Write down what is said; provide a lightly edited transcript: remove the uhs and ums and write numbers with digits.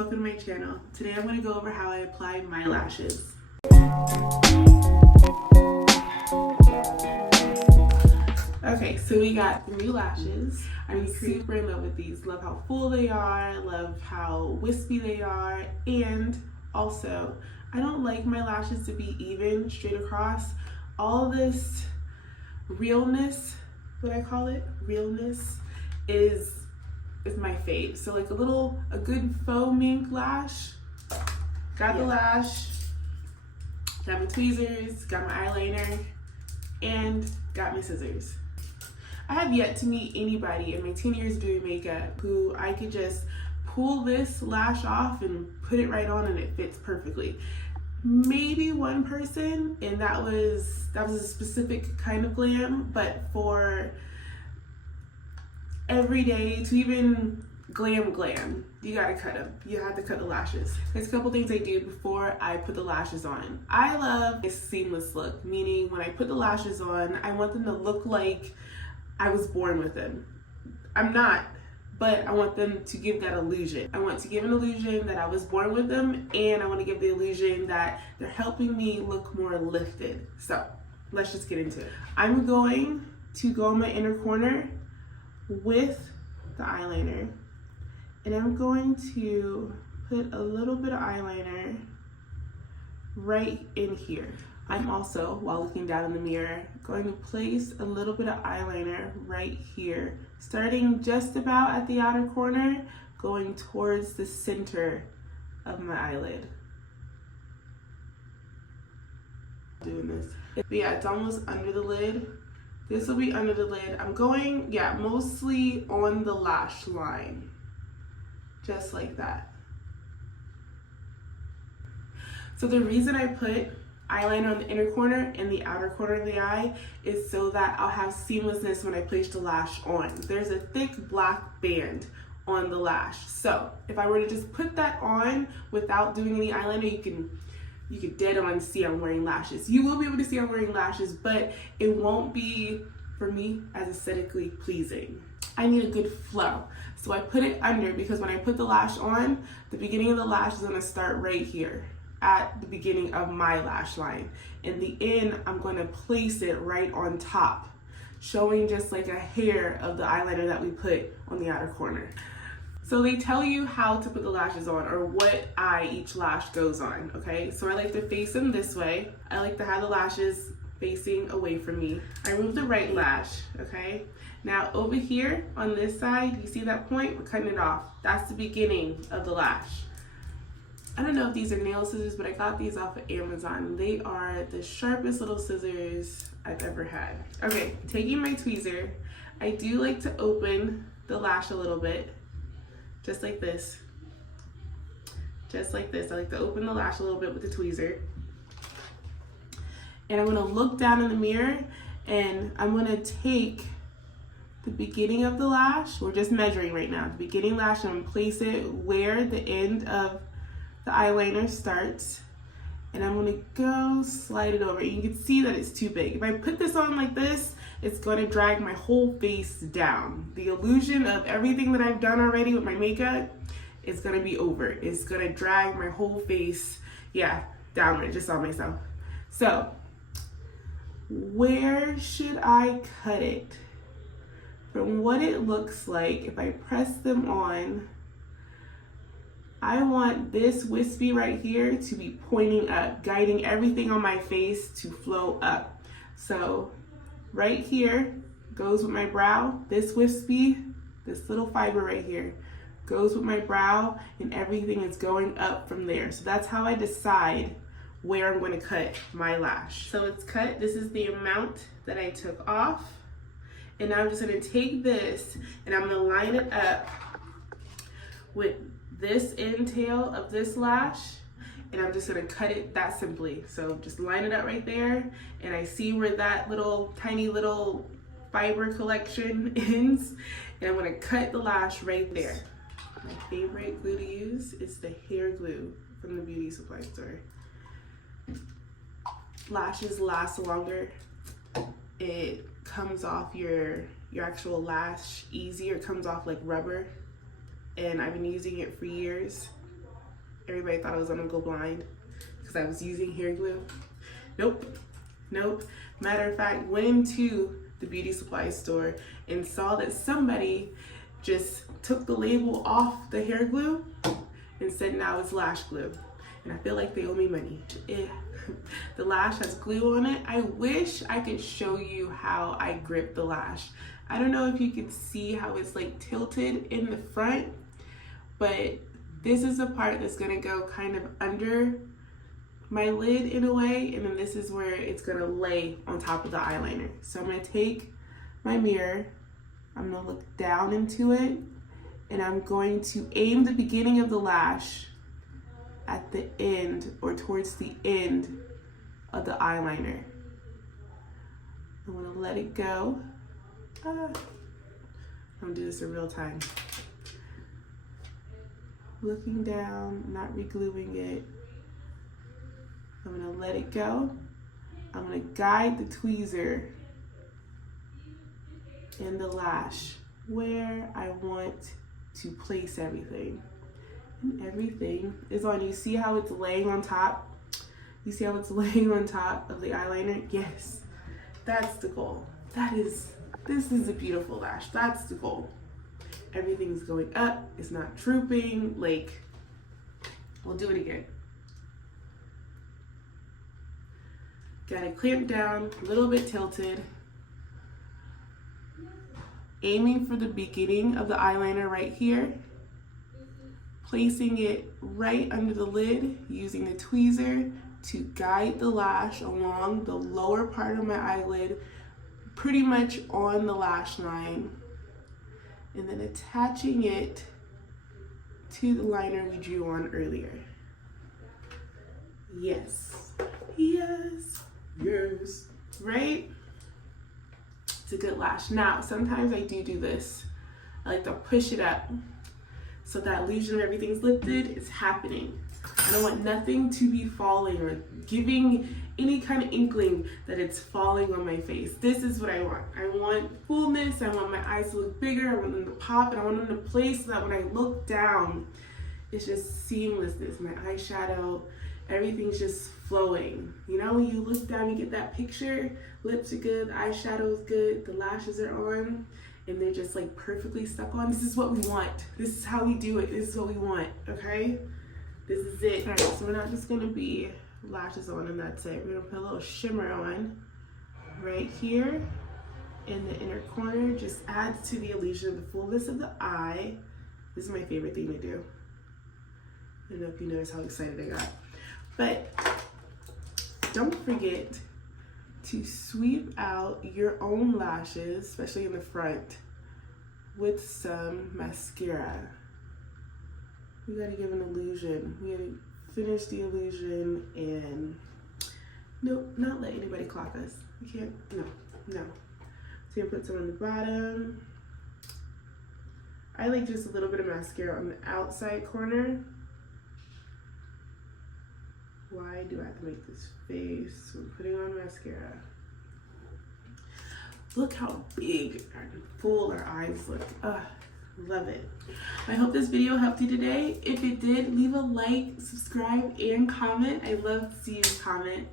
welcome to my channel. Today I'm going to go over how I apply my lashes. Okay, so we got 3 lashes. I'm super in love with these. Love how full they are, love how wispy they are, and also I don't like my lashes to be even straight across. All this realness, what I call it, realness, is my fave. So like a good faux mink lash. Got the lash, got my tweezers, got my eyeliner, and got my scissors. I have yet to meet anybody in my 10 years doing makeup who I could just pull this lash off and put it right on and it fits perfectly. Maybe one person, and that was a specific kind of glam, but for every day to even glam, you gotta cut them. You have to cut the lashes. There's a couple things I do before I put the lashes on. I love a seamless look, meaning when I put the lashes on, I want them to look like I was born with them. I'm not, but I want them to give that illusion. I want to give an illusion that I was born with them, and I want to give the illusion that they're helping me look more lifted. So let's just get into it. I'm going to go in my inner corner with the eyeliner, and I'm going to put a little bit of eyeliner right in here. I'm also, while looking down in the mirror, going to place a little bit of eyeliner right here, starting just about at the outer corner, going towards the center of my eyelid. Doing this. But yeah, it's almost under the lid. This will be under the lid. I'm going, mostly on the lash line. Just like that. So the reason I put eyeliner on the inner corner and the outer corner of the eye is so that I'll have seamlessness when I place the lash on. There's a thick black band on the lash. So if I were to just put that on without doing any eyeliner, you can dead on see I'm wearing lashes. You will be able to see I'm wearing lashes, but it won't be, for me, as aesthetically pleasing. I need a good flow. So I put it under because when I put the lash on, the beginning of the lash is gonna start right here at the beginning of my lash line. In the end, I'm gonna place it right on top, showing just like a hair of the eyeliner that we put on the outer corner. So they tell you how to put the lashes on or what eye each lash goes on, okay? So I like to face them this way. I like to have the lashes facing away from me. I remove the right lash, okay? Now over here on this side, you see that point? We're cutting it off. That's the beginning of the lash. I don't know if these are nail scissors, but I got these off of Amazon. They are the sharpest little scissors I've ever had. Okay, taking my tweezer, I do like to open the lash a little bit. Just like this. Just like this. I like to open the lash a little bit with the tweezer. And I'm gonna look down in the mirror and I'm gonna take the beginning of the lash. We're just measuring right now. The beginning lash, I'm gonna place it where the end of the eyeliner starts. And I'm gonna go slide it over. You can see that it's too big. If I put this on like this, it's gonna drag my whole face down. The illusion of everything that I've done already with my makeup is gonna be over. It's gonna drag my whole face, downward, just on myself. So, where should I cut it? From what it looks like, if I press them on, I want this wispy right here to be pointing up, guiding everything on my face to flow up. So right here goes with my brow. This wispy, this little fiber right here goes with my brow, and everything is going up from there. So that's how I decide where I'm going to cut my lash. So it's cut. This is the amount that I took off. And now I'm just going to take this and I'm going to line it up with this end tail of this lash, and I'm just gonna cut it that simply. So just line it up right there, and I see where that little tiny little fiber collection ends, and I'm gonna cut the lash right there. My favorite glue to use is the hair glue from the beauty supply store. Lashes last longer. It comes off your actual lash easier. It comes off like rubber. And I've been using it for years. Everybody thought I was gonna go blind because I was using hair glue. Nope, nope. Matter of fact, went into the beauty supply store and saw that somebody just took the label off the hair glue and said now it's lash glue. And I feel like they owe me money. The lash has glue on it. I wish I could show you how I grip the lash. I don't know if you can see how it's like tilted in the front, but this is the part that's gonna go kind of under my lid in a way, and then this is where it's gonna lay on top of the eyeliner. So I'm gonna take my mirror, I'm gonna look down into it, and I'm going to aim the beginning of the lash at the end or towards the end of the eyeliner. I'm gonna let it go. I'm gonna do this in real time. Looking down, not re-gluing it. I'm gonna let it go. I'm gonna guide the tweezer in the lash where I want to place everything. And everything is on. You see how it's laying on top? You see how it's laying on top of the eyeliner? Yes, that's the goal. This is a beautiful lash. That's the goal. Everything's going up. It's not drooping. Like, we'll do it again. Got it clamped down, a little bit tilted. Aiming for the beginning of the eyeliner right here. Placing it right under the lid, using the tweezer to guide the lash along the lower part of my eyelid, pretty much on the lash line. And then attaching it to the liner we drew on earlier. Yes, yes, yes, right? It's a good lash. Now, sometimes I do this. I like to push it up so that illusion of everything's lifted is happening. I don't want nothing to be falling or giving any kind of inkling that it's falling on my face. This is what I want. I want fullness. I want my eyes to look bigger. I want them to pop, and I want them to play so that when I look down, it's just seamlessness. My eyeshadow, everything's just flowing. You know, when you look down, you get that picture. Lips are good, the eyeshadow is good, the lashes are on, and they're just like perfectly stuck on. This is what we want. This is how we do it. This is what we want, okay? This is it. All right, so we're not just gonna be lashes on and that's it. We're gonna put a little shimmer on right here in the inner corner. Just adds to the illusion of the fullness of the eye. This is my favorite thing to do. I don't know if you notice how excited I got. But don't forget to sweep out your own lashes, especially in the front, with some mascara. We gotta give an illusion. We gotta finish the illusion and nope, not let anybody clock us. We can't, no. So you're gonna put some on the bottom. I like just a little bit of mascara on the outside corner. Why do I have to make this face? I'm putting on mascara. Look how big and full our eyes look. Love it. I hope this video helped you today. If it did, leave a like, subscribe, and comment. I love to see you comment.